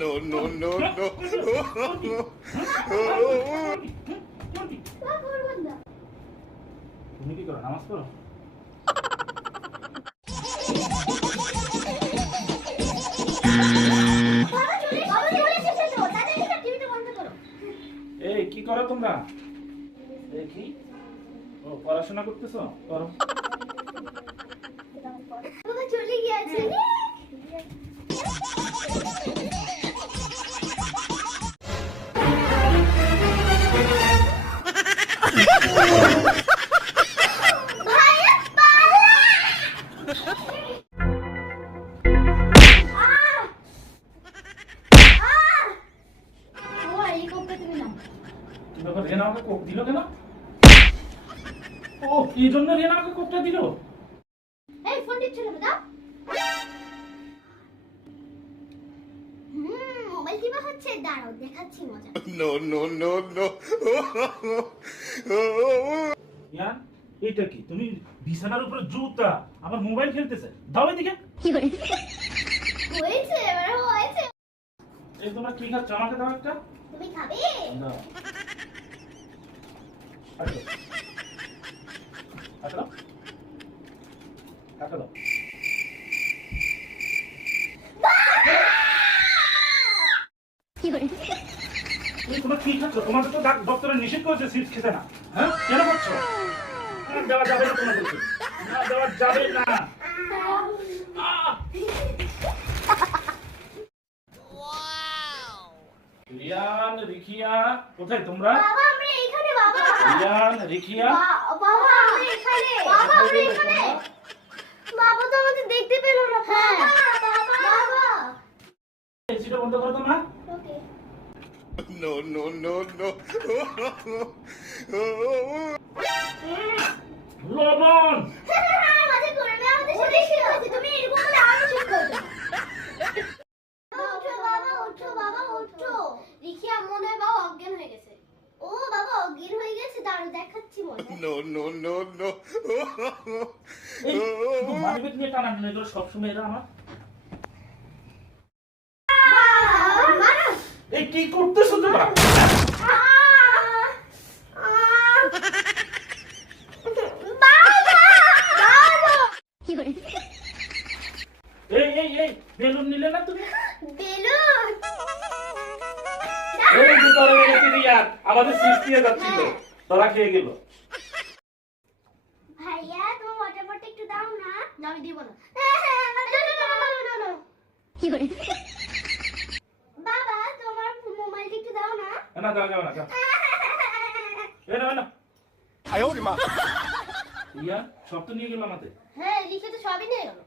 No, no, no, no. তুমি কি করো, নামাজ পড়ো? এই কি করো তোমরা? এই কি? ও পড়াশোনা করতেছো? করো। বাবা চলে গিয়েছে। রেনা আমাকে কোপ দিল কেন? ও এই জন্য রেনা আমাকে কোপটা দিল? এই ফোন দিচ্ছিল দাও। মোবাইল টিপা হচ্ছে, দাঁড়াও দেখাচ্ছি মজা। No, no, no, no. ইয়ান এটা কি? তুমি বিছানার উপরে জুতা আবার মোবাইল খেলতেছে? দাও এদিকে। হয়েছে এবার হয়েছে। এই তোমরা কি খাচ্ছ? আমাকে দাও একটা। তুমি খাবে? দাও। আচ্ছা। আচ্ছা। আচ্ছা। তোমরা কি খাচ্ছ? তোমাদের তো ডক্টরের নিষেধ করেছে চিপস খেতে না। হ্যাঁ কেন করছো? দেওয়া যাবে না তোমাদেরকে। না দেওয়া যাবে না। রিয়ান, রিখিয়া কোথায় তোমরা? বাবা আমরা এখানে বাবা। রিয়ান, রিখিয়া বাবা আমরা এখানে। বাবা আমরা এখানে। বাবা তো আমাদের দেখতে পেল না। হ্যাঁ বাবা। এসিটা বন্ধ করো তো মা। ওকে। No, no, no, no. লবণ। আমাদের করবে আমাদের সাথে কি হচ্ছে? তুমি এরকম করলে আরো ঠিক করবে। ওঠো বাবা ওঠো বাবা ওঠো। রিখিয়া মনে হয় বাবা অজ্ঞান হয়ে গেছে। ও বাবা অজ্ঞান হয়ে গেছে, দাঁড়াও দেখাচ্ছি মজা। No, no, no, no. Money bag নিয়ে টানাটানি এগুলো সবসময় এরা আমার। এই কি করতেছো তোমরা? এই বেলুন নিলে না তুমি? বেলুন এই যে তোরা মেরেছি রিয়ান, আমাদের সৃষ্টি যাচ্ছিল, তোরা খেয়ে গেল। ভাইয়া তোমার ওয়াটার বটল একটু দাও না। না আমি দিব না। বাবা তোমার মোবাইলটা একটু দাও না। না দাও যাও না যাও। না I owed him up. Riyan সব তো নিয়ে গেল আমাদের। হ্যাঁ লিখে তো সবই নিয়ে গেল।